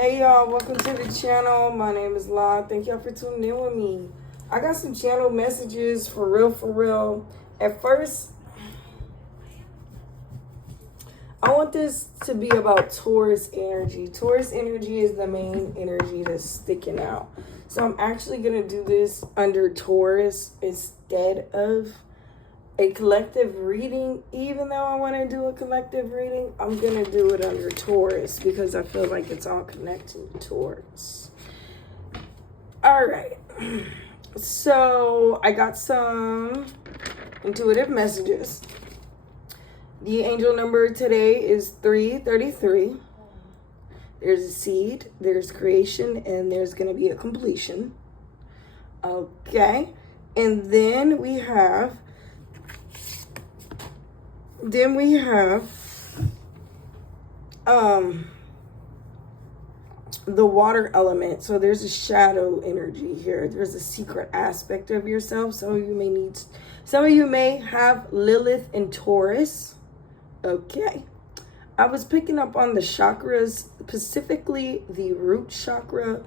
Hey y'all, welcome to the channel. My name is La. Thank y'all for tuning in with me. I got some channel messages for real. At first, I want this to be about Taurus energy. Taurus energy is the main energy that's sticking out. So I'm actually going to do this under Taurus instead of a collective reading. Even though I want to do a collective reading, I'm going to do it under Taurus because I feel like it's all connected to Taurus. All right. So I got some intuitive messages. The angel number today is 333. There's a seed, there's creation, and there's going to be a completion. Okay. And then we have the water element. So there's a shadow energy here. There's a secret aspect of yourself. Some of you may have Lilith in Taurus. Okay. I was picking up on the chakras, specifically the root chakra,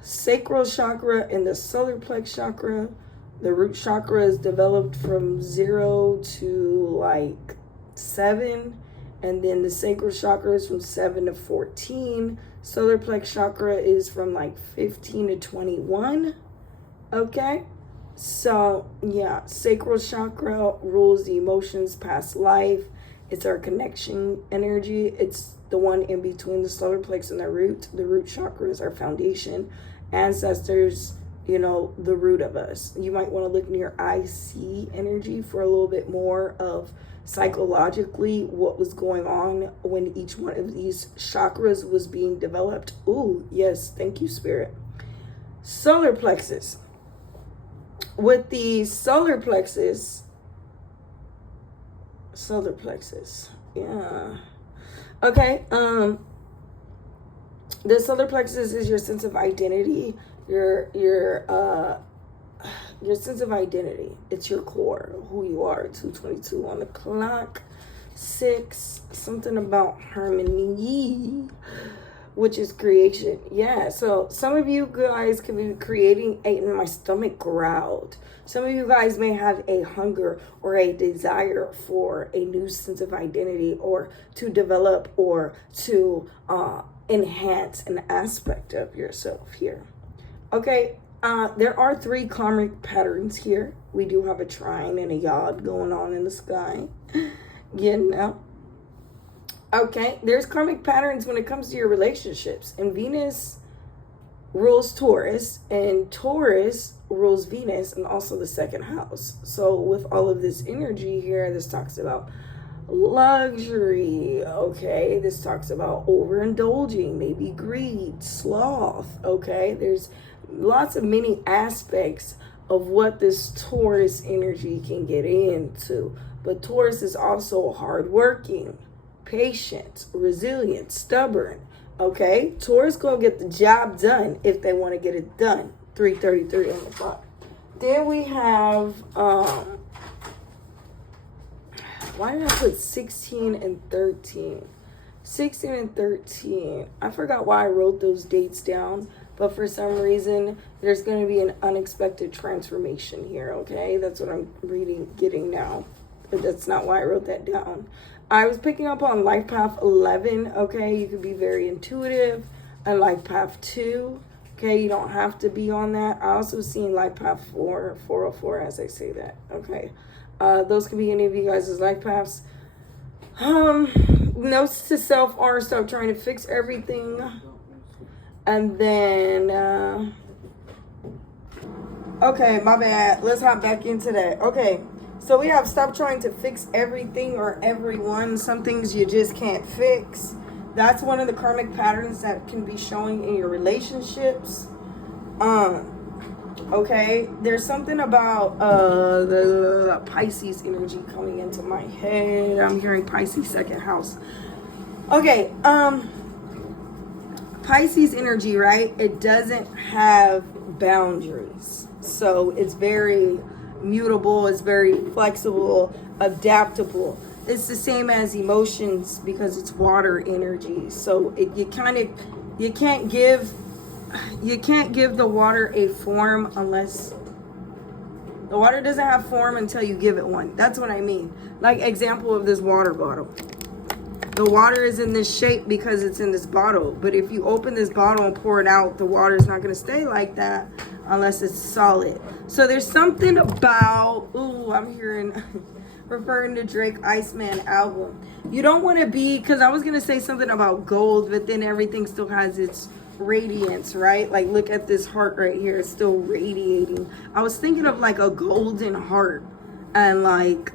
sacral chakra, and the solar plex chakra. The root chakra is developed from 0 to like 7. And then the sacral chakra is from 7 to 14. Solar plex chakra is from like 15 to 21. Okay. So yeah, sacral chakra rules the emotions, past life. It's our connection energy. It's the one in between the solar plex and the root. The root chakra is our foundation. Ancestors, you know, the root of us. You might want to look in your IC energy for a little bit more of psychologically what was going on when each one of these chakras was being developed. Ooh, yes, thank you, Spirit. Solar plexus. With the solar plexus, yeah. Okay, the solar plexus is your sense of identity, your sense of identity. It's your core, who you are. 2:22 on the clock. 6, something about harmony, which is creation. Yeah, so some of you guys could be creating and my stomach growled. Some of you guys may have a hunger or a desire for a new sense of identity, or to develop or to enhance an aspect of yourself here. Okay, there are 3 karmic patterns here. We do have a trine and a yod going on in the sky. You know. Okay, there's karmic patterns when it comes to your relationships. And Venus rules Taurus, and Taurus rules Venus, and also the second house. So with all of this energy here, this talks about luxury. Okay, this talks about overindulging, maybe greed, sloth. Okay, there's lots of many aspects of what this Taurus energy can get into. But Taurus is also hardworking, patient, resilient, stubborn. Okay, Taurus gonna get the job done if they want to get it done. 333 on the clock. Then we have why did I put 16 and 13? 16 and 13. I forgot why I wrote those dates down, but for some reason there's going to be an unexpected transformation here. Okay, that's what I'm getting now. But that's not why I wrote that down. I was picking up on life path 11. Okay, you could be very intuitive. And life path 2. Okay, you don't have to be on that. I also seen life path 4, 404 as I say that. Okay, those could be any of you guys' life paths. Notes to self are stop trying to fix everything. And then, okay, my bad. Let's hop back into that. Okay. So we have stop trying to fix everything or everyone. Some things you just can't fix. That's one of the karmic patterns that can be showing in your relationships. Okay, there's something about the Pisces energy coming into my head. I'm hearing Pisces second house. Okay, Pisces energy, right? It doesn't have boundaries. So it's very mutable, it's very flexible, adaptable. It's the same as emotions because it's water energy. So you kind of You can't give the water a form unless the water doesn't have form until you give it one. That's what I mean. Like example of this water bottle. The water is in this shape because it's in this bottle. But if you open this bottle and pour it out, the water is not going to stay like that unless it's solid. So there's something about, ooh, I'm hearing, referring to Drake Iceman album. You don't want to be, because I was going to say something about gold, but then everything still has its radiance, right? Like look at this heart right here. It's still radiating. I was thinking of like a golden heart, and like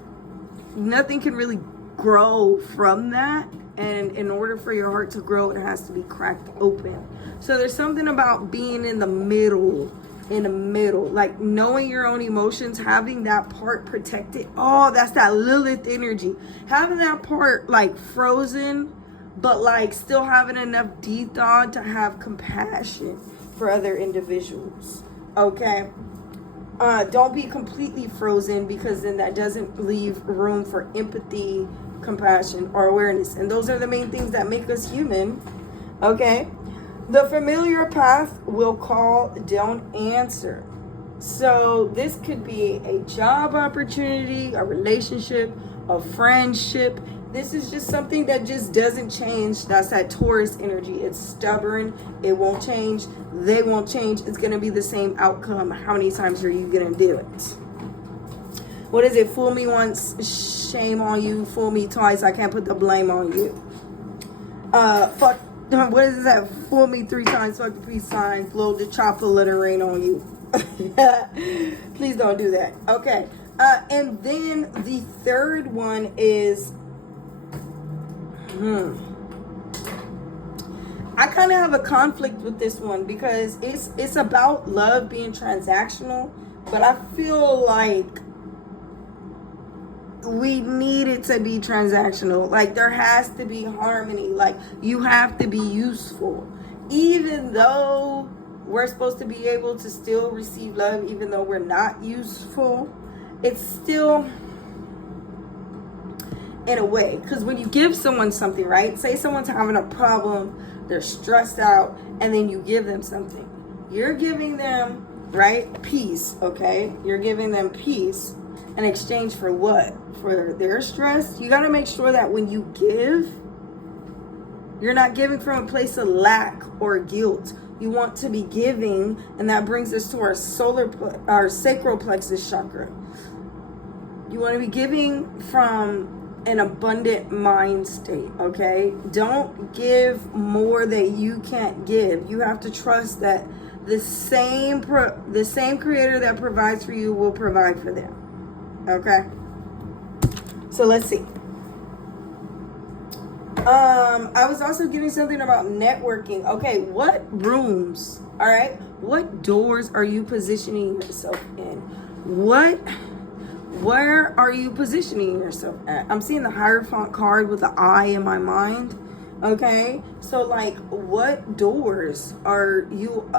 nothing can really grow from that, and in order for your heart to grow, it has to be cracked open. So there's something about being in the middle, like knowing your own emotions, having that part protected. Oh, that's that Lilith energy, having that part like frozen, but like still having enough deep thought to have compassion for other individuals. Okay, don't be completely frozen, because then that doesn't leave room for empathy, compassion, or awareness. And those are the main things that make us human. Okay, the familiar path will call, don't answer. So this could be a job opportunity, a relationship, a friendship. This is just something that just doesn't change. That's that Taurus energy. It's stubborn. It won't change. They won't change. It's going to be the same outcome. How many times are you going to do it? What is it? Fool me once, shame on you. Fool me twice, I can't put the blame on you. Fuck. What is that? Fool me 3 times, fuck the peace sign. Blow the chopper, let it rain on you. Please don't do that. Okay. And then the third one is... I kind of have a conflict with this one, because it's about love being transactional, but I feel like we need it to be transactional. Like there has to be harmony. Like you have to be useful, even though we're supposed to be able to still receive love, even though we're not useful. It's still in a way, because when you give someone something, right? Say someone's having a problem, they're stressed out, and then you give them something. You're giving them, right, peace, okay? You're giving them peace in exchange for what? For their stress. You got to make sure that when you give, you're not giving from a place of lack or guilt. You want to be giving, and that brings us to our sacral plexus chakra. You want to be giving from an abundant mind state, okay? Don't give more that you can't give. You have to trust that the same creator that provides for you will provide for them. Okay? So let's see. I was also giving something about networking. Okay, what rooms, all right? What doors are you positioning yourself in? Where are you positioning yourself at? I'm seeing the Hierophant card with the eye in my mind. Okay, so like what doors are you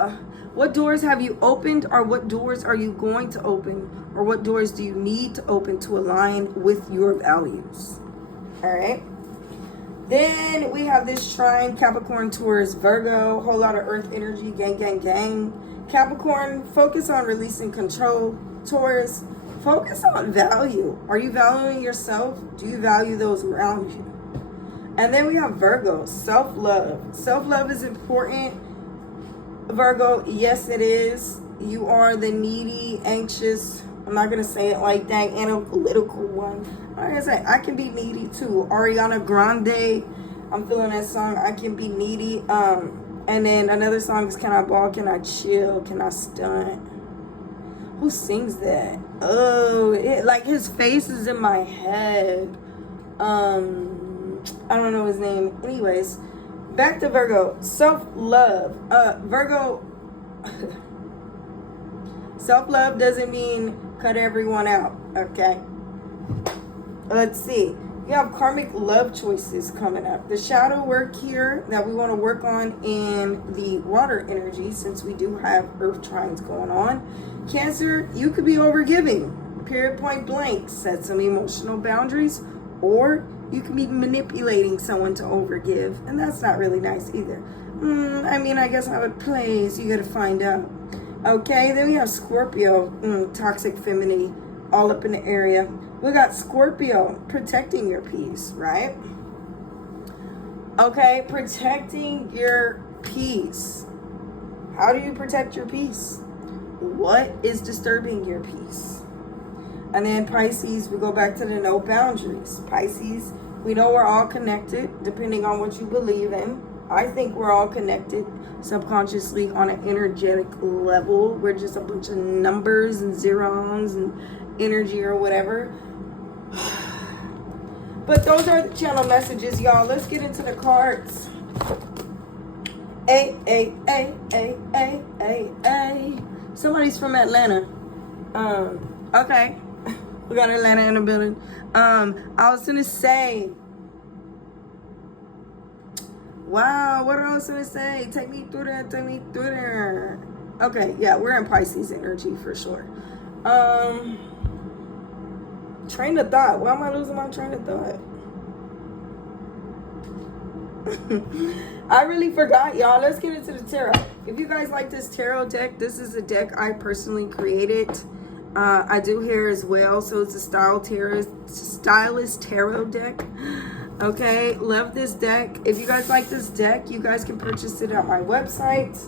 what doors have you opened, or what doors are you going to open, or what doors do you need to open to align with your values? All right, then we have this trine, Capricorn, Taurus, Virgo, whole lot of earth energy, gang. Capricorn, focus on releasing control. Taurus, focus on value. Are you valuing yourself? Do you value those around you? And then we have Virgo, self-love. Self-love is important. Virgo, yes, it is. You are the needy, anxious, I'm not going to say it like that, analytical one. I'm going to say, I can be needy too. Ariana Grande, I'm feeling that song, I Can Be Needy. And then another song is Can I Ball, Can I Chill, Can I Stunt? Who sings that? Oh, like his face is in my head. I don't know his name. Anyways, back to Virgo. Self-love. Virgo, self-love doesn't mean cut everyone out, okay? Let's see. You have karmic love choices coming up. The shadow work here that we want to work on in the water energy, since we do have earth trines going on. Cancer, you could be overgiving. Period, point blank. Set some emotional boundaries, or You can be manipulating someone to overgive, and that's not really nice either. I mean, I guess how it plays, you gotta find out. Okay, then we have Scorpio, toxic femininity, all up in the area. We got Scorpio, protecting your peace, right? Okay, protecting your peace. How do you protect your peace? What is disturbing your peace? And then Pisces, we go back to the no boundaries. Pisces, we know we're all connected, depending on what you believe in. I think we're all connected subconsciously on an energetic level. We're just a bunch of numbers and zeros and energy or whatever. But those are the channel messages, y'all. Let's get into the cards. A. Somebody's from Atlanta. Okay. We got Atlanta in the building. I was gonna say, wow, what I was gonna say? Take me through there. Okay, yeah, we're in Pisces energy for sure. Train of thought. Why am I losing my train of thought? I really forgot, y'all. Let's get into the tarot. If you guys like this tarot deck, this is a deck I personally created. I do hair as well, so it's a stylist tarot deck. Okay, love this deck. If you guys like this deck, you guys can purchase it at my website.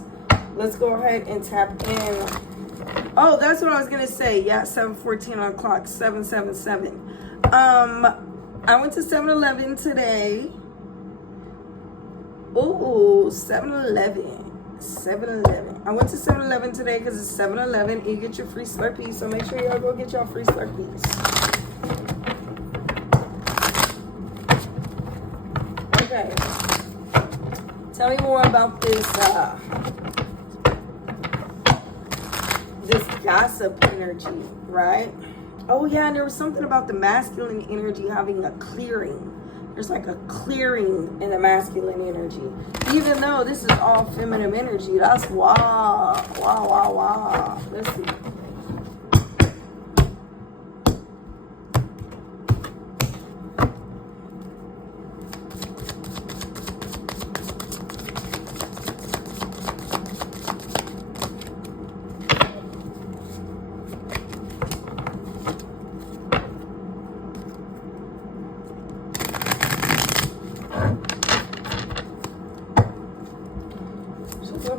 Let's go ahead and tap in. Oh, that's what I was gonna say. Yeah, 7:14 on the clock, 777. I went to 7-Eleven today. Ooh, 7-Eleven. I went to 7-Eleven today because it's 7-Eleven. You get your free Slurpees, so make sure y'all go get y'all free Slurpees. Okay. Tell me more about this this gossip energy, right? Oh yeah, and there was something about the masculine energy having a clearing. There's like a clearing in the masculine energy. Even though this is all feminine energy, that's wow. Let's see.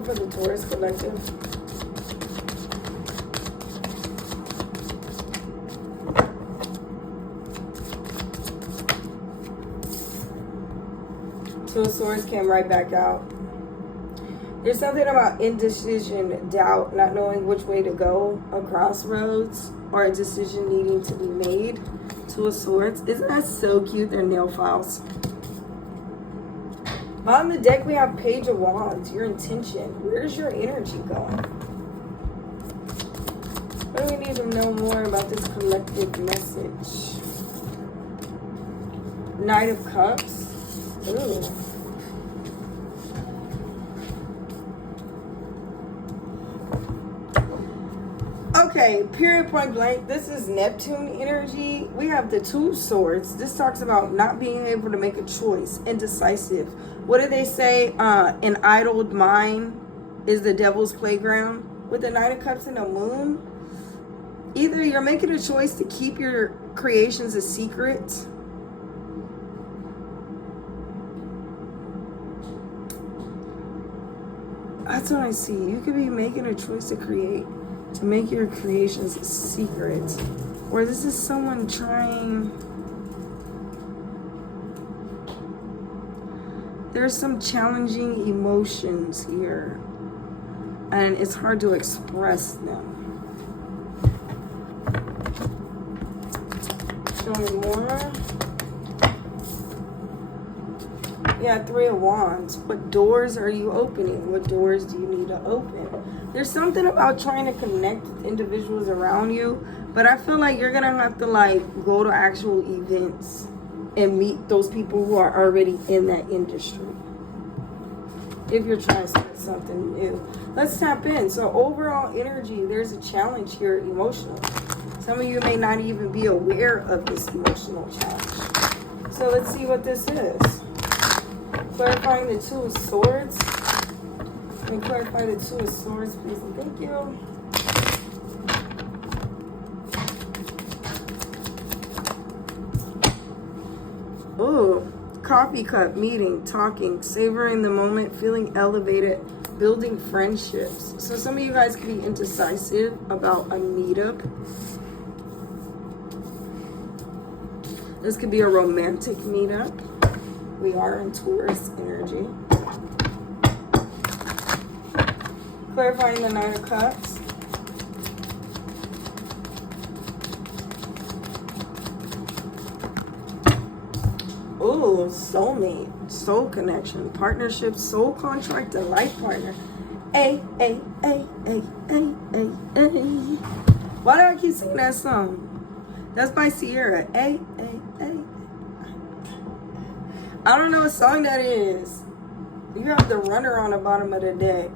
For the Taurus collective. Two of Swords came right back out. There's something about indecision, doubt, not knowing which way to go, a crossroads, or a decision needing to be made. Two of Swords. Isn't that so cute? They're nail files. On the deck, we have Page of Wands, your intention. Where's your energy going? What do we need to know more about this collective message? Knight of Cups. Ooh. Okay, period, point blank. This is Neptune energy. We have the Two of Swords. This talks about not being able to make a choice, indecisive. What do they say? An idled mind is the devil's playground. With the Knight of Cups and the Moon, either you're making a choice to keep your creations a secret, that's what I see. You could be making a choice to make your creations a secret, or this is someone trying. There's some challenging emotions here, and it's hard to express them. Show me more. Yeah, Three of Wands. What doors are you opening? What doors do you need to open? There's something about trying to connect with individuals around you, but I feel like you're gonna have to like go to actual events and meet those people who are already in that industry if you're trying to start something new. Let's tap in. So overall energy, there's a challenge here emotionally. Some of you may not even be aware of this emotional challenge. So let's see what this is. Clarifying the Two of Swords. Let me clarify the Two of Swords, please, and thank you. Ooh, coffee cup, meeting, talking, savoring the moment, feeling elevated, building friendships. So some of you guys can be indecisive about a meetup. This could be a romantic meetup. We are in Taurus energy. Clarifying the Nine of Cups. Ooh, soulmate, soul connection, partnership, soul contract, and life partner. Ay, ay, ay, ay, ay, ay, ay. Why do I keep singing that song? That's by Sierra. Ay, ay, ay. I don't know what song that is. You have the runner on the bottom of the deck.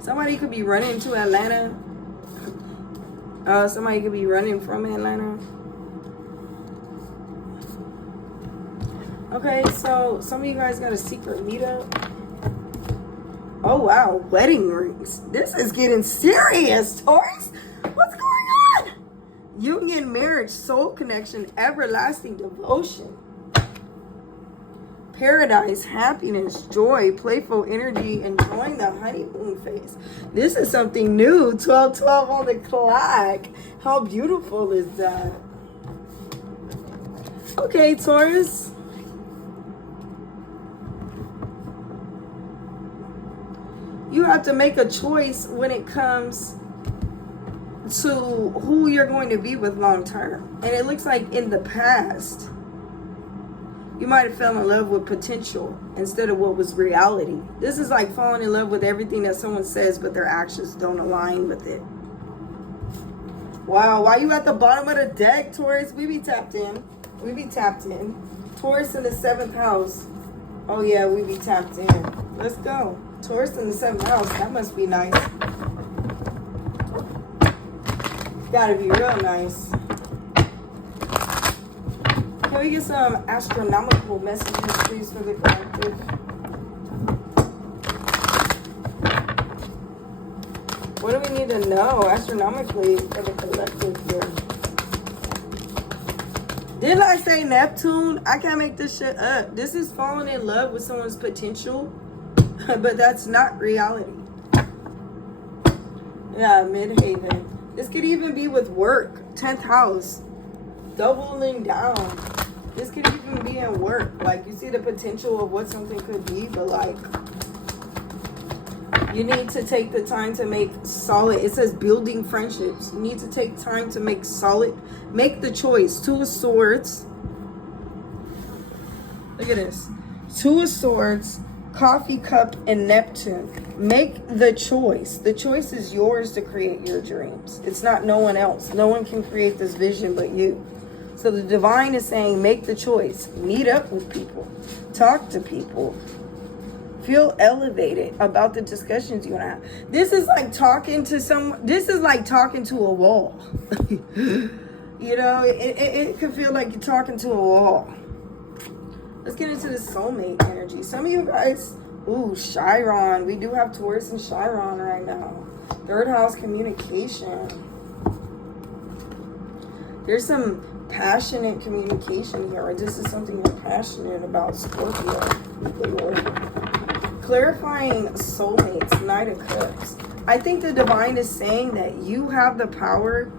Somebody could be running to Atlanta. Somebody could be running from Atlanta. Okay, so some of you guys got a secret meetup. Oh, wow. Wedding rings. This is getting serious, Taurus. What's going on? Union, marriage, soul connection, everlasting devotion. Paradise, happiness, joy, playful energy, enjoying the honeymoon phase. This is something new. 12:12 on the clock. How beautiful is that? Okay, Taurus. You have to make a choice when it comes to who you're going to be with long term. And it looks like in the past, you might have fell in love with potential instead of what was reality. This is like falling in love with everything that someone says, but their actions don't align with it. Wow, why you at the bottom of the deck, Taurus? We be tapped in. We be tapped in. Taurus in the 7th house. Oh yeah, we be tapped in. Let's go. Taurus in the 7th house. That must be nice. Gotta be real nice. Can we get some astronomical messages, please, for the collective? What do we need to know astronomically for the collective here? Didn't I say Neptune? I can't make this shit up. This is falling in love with someone's potential, but that's not reality. Yeah, Midhaven. This could even be with work. 10th house. Doubling down. This could even be in work. Like, you see the potential of what something could be, but like, you need to take the time to make solid. It says building friendships. You need to take time to make solid. Make the choice. Two of Swords. Look at this. Two of Swords, coffee cup, and Neptune. Make the choice. The choice is yours to create your dreams. It's not no one else. No one can create this vision but you. So the divine is saying, make the choice. Meet up with people. Talk to people. Feel elevated about the discussions you want to have. This is like talking to someone. This is like talking to a wall. You know, it can feel like you're talking to a wall. Let's get into the soulmate energy. Some of you guys, ooh, Chiron. We do have Taurus and Chiron right now. 3rd house communication. There's some passionate communication here. Or this is something you're passionate about, Scorpio. Clarifying soulmates, Knight of Cups. I think the divine is saying that you have the power.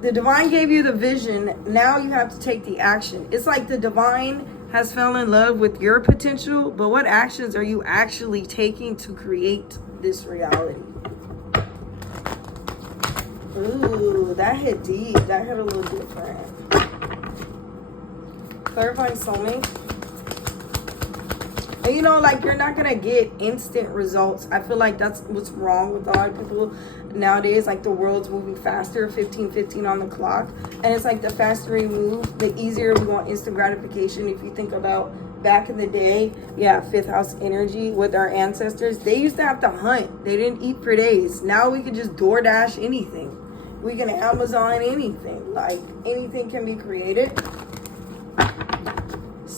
The divine gave you the vision. Now you have to take the action. It's like the divine has fell in love with your potential, but what actions are you actually taking to create this reality? Ooh, that hit deep. That hit a little different. Clarifying soulmate. And you know, like, you're not gonna get instant results. I feel like that's what's wrong with a lot of people nowadays. Like, the world's moving faster, 15:15 on the clock, and it's like the faster we move, the easier we want instant gratification. If you think about back in the day, yeah, 5th house energy with our ancestors, they used to have to hunt. They didn't eat for days. Now we can just DoorDash anything. We can Amazon anything. Like, anything can be created.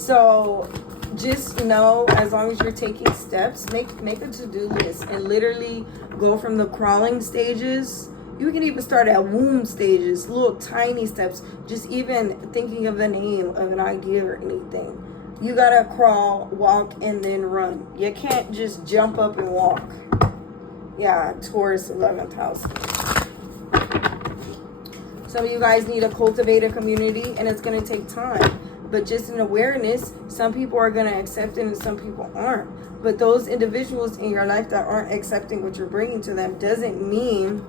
So just know, as long as you're taking steps, make a to-do list and literally go from the crawling stages. You can even start at womb stages, little tiny steps, just even thinking of the name of an idea or anything. You gotta crawl, walk, and then run. You can't just jump up and walk. Yeah, Taurus 11th house. Some of you guys need to cultivate a community, and it's gonna take time. But just an awareness, some people are gonna accept it and some people aren't. But those individuals in your life that aren't accepting what you're bringing to them doesn't mean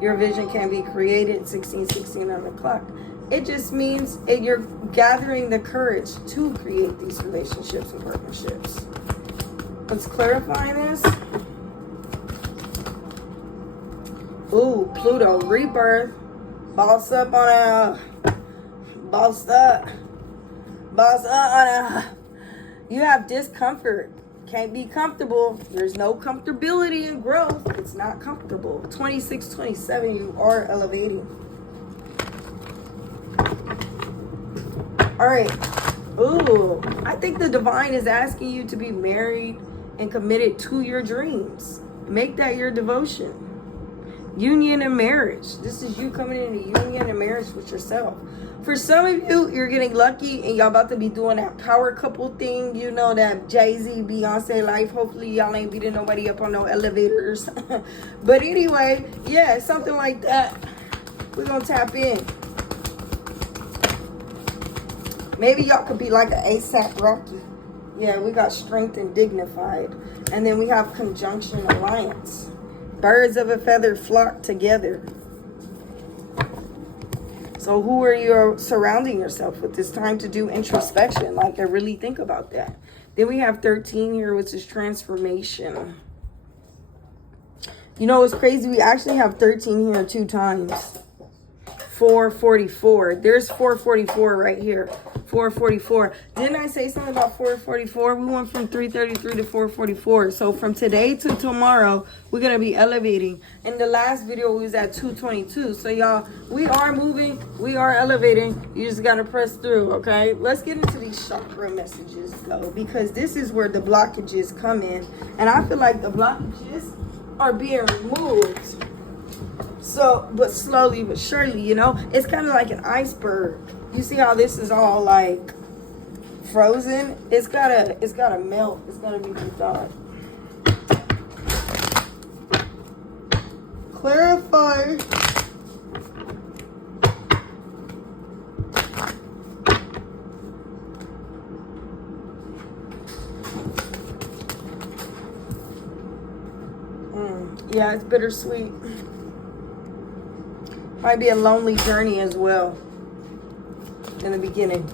your vision can be created 16 on the clock. It just means you're gathering the courage to create these relationships and partnerships. Let's clarify this. Ooh, Pluto, rebirth. Boss up on a... Boss up on a... You have discomfort. Can't be comfortable. There's no comfortability in growth. It's not comfortable. 26, 27, you are elevating. All right. Ooh, I think the divine is asking you to be married and committed to your dreams. Make that your devotion. Union and marriage. This is you coming into union and marriage with yourself. For some of you, you're getting lucky and y'all about to be doing that power couple thing. You know, that Jay-Z, Beyonce life. Hopefully y'all ain't beating nobody up on no elevators. But anyway, yeah, something like that. We're going to tap in. Maybe y'all could be like an ASAP Rocky. Yeah, we got strength and dignified. And then we have conjunction alliance. Birds of a feather flock together. So who are you surrounding yourself with? It's time to do introspection. Like, I really think about that. Then we have 13 here, which is transformation. You know what's crazy? We actually have 13 here 2 times. 444. There's 444 right here. 444. Didn't I say something about 444? We went from 333 to 444. So from today to tomorrow, we're going to be elevating. In the last video, we was at 222. So y'all, we are moving. We are elevating. You just got to press through, okay? Let's get into these chakra messages, though, because this is where the blockages come in. And I feel like the blockages are being removed. So, but slowly but surely, you know, it's kind of like an iceberg. You see how this is all like frozen? It's gotta melt. It's gotta be thawed. Clarify. Yeah, it's bittersweet. Might be a lonely journey as well in the beginning.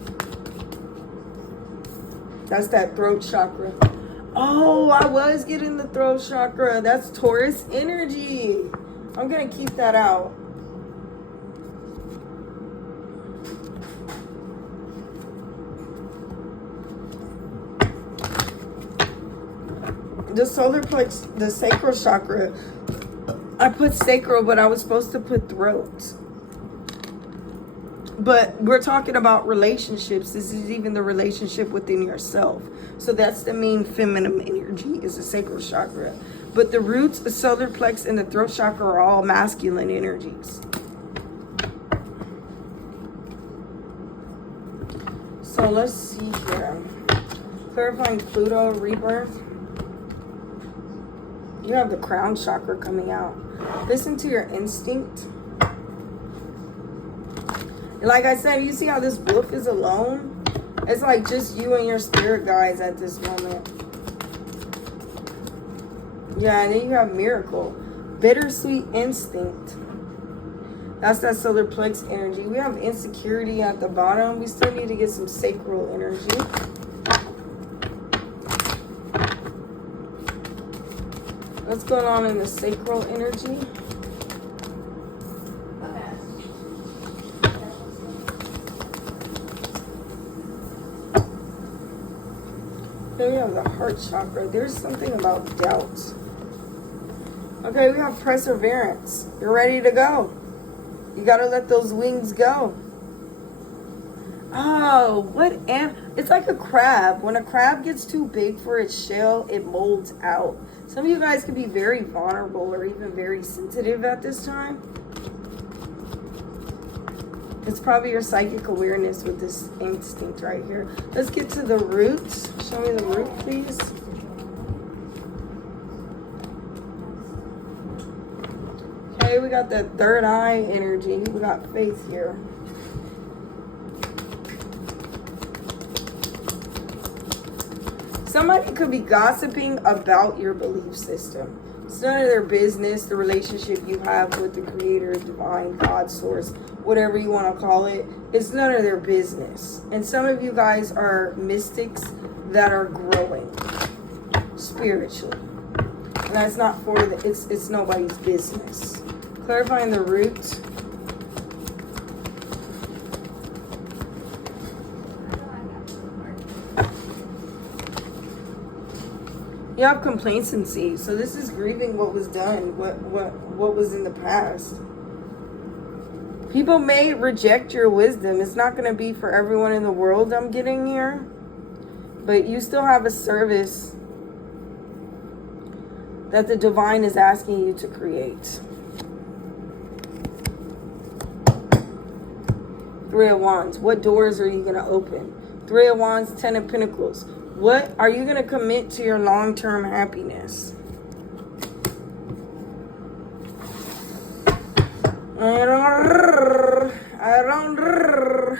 That's that throat chakra. Oh, I was getting the throat chakra. That's Taurus energy. I'm going to keep that out. The solar plex, the sacral chakra, I put sacral, but I was supposed to put throat. But we're talking about relationships. This is even the relationship within yourself. So that's the main feminine energy, is the sacral chakra. But the roots, the solar plex, and the throat chakra are all masculine energies. So let's see here. Clarifying Pluto rebirth. You have the crown chakra coming out. Listen to your instinct. Like I said, you see how this wolf is alone? It's like just you and your spirit guides at this moment. Yeah, and then you have miracle. Bittersweet instinct. That's that solar plex energy. We have insecurity at the bottom. We still need to get some sacral energy. What's going on in the sacral energy? Then we have the heart chakra. There's something about doubt. Okay, we have perseverance. You're ready to go. You got to let those wings go. Oh, what it's like a crab. When a crab gets too big for its shell, it molds out. Some of you guys can be very vulnerable or even very sensitive at this time. It's probably your psychic awareness with this instinct right here. Let's get to the roots. Show me the root, please. Okay, we got that third eye energy. We got faith here. Somebody could be gossiping about your belief system. It's none of their business, the relationship you have with the creator, divine, God, source, whatever you want to call it. It's none of their business. And some of you guys are mystics that are growing spiritually. And that's not for the, it's nobody's business. Clarifying the root. You have complacency, so this is grieving what was done, what was in the past. People may reject your wisdom. It's not going to be for everyone in the world, I'm getting here. But you still have a service that the divine is asking you to create. Three of Wands. What doors are you going to open? Three of Wands, Ten of Pentacles. What are you going to commit to your long-term happiness? I don't.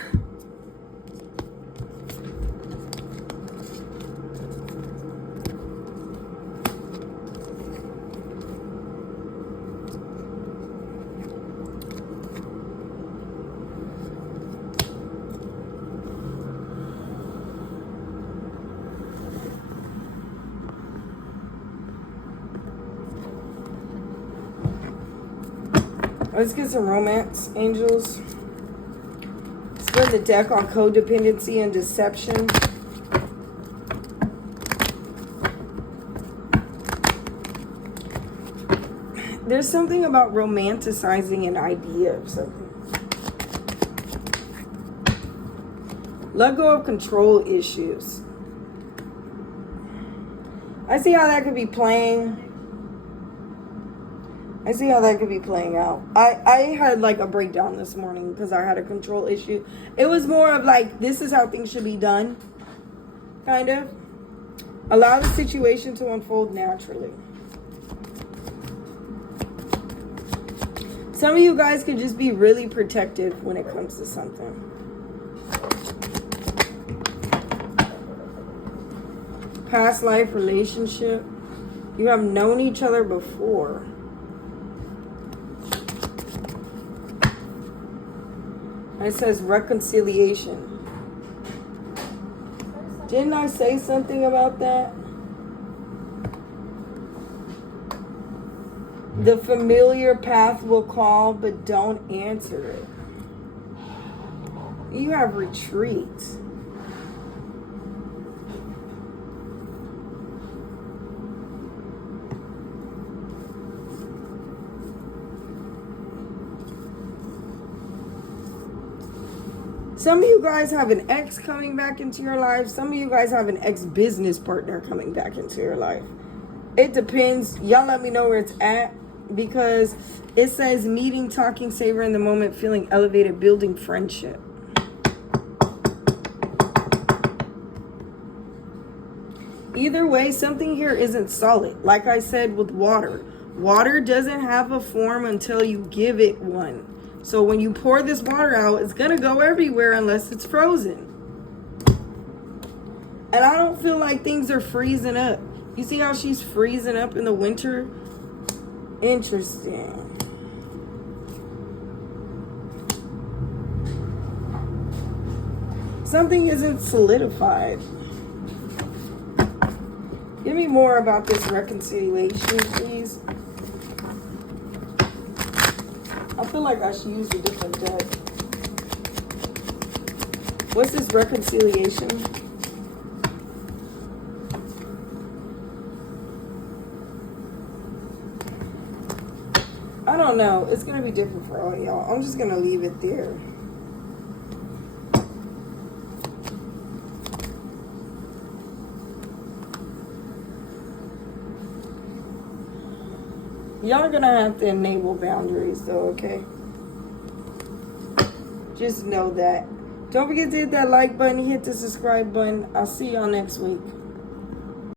Let's get some romance, angels. Spin the deck on codependency and deception. There's something about romanticizing an idea of something. Let go of control issues. I see how that could be playing. I see how that could be playing out. I had like a breakdown this morning because I had a control issue. It was more of like, this is how things should be done. Kind of. Allow the situation to unfold naturally. Some of you guys could just be really protective when it comes to something. Past life relationship. You have known each other before. It says reconciliation. Didn't I say something about that? The familiar path will call, but don't answer it. You have retreat. Some of you guys have an ex coming back into your life. Some of you guys have an ex-business partner coming back into your life. It depends. Y'all let me know where it's at, because it says meeting, talking, savoring the moment, feeling elevated, building friendship. Either way, something here isn't solid. Like I said with water. Water doesn't have a form until you give it one. So when you pour this water out, it's going to go everywhere unless it's frozen. And I don't feel like things are freezing up. You see how she's freezing up in the winter? Interesting. Something isn't solidified. Give me more about this reconciliation, please. I feel like I should use a different deck. What's this reconciliation? I don't know. It's going to be different for all y'all. I'm just going to leave it there. Y'all gonna have to enable boundaries though, okay? Just know that. Don't forget to hit that like button, hit the subscribe button. I'll see y'all next week.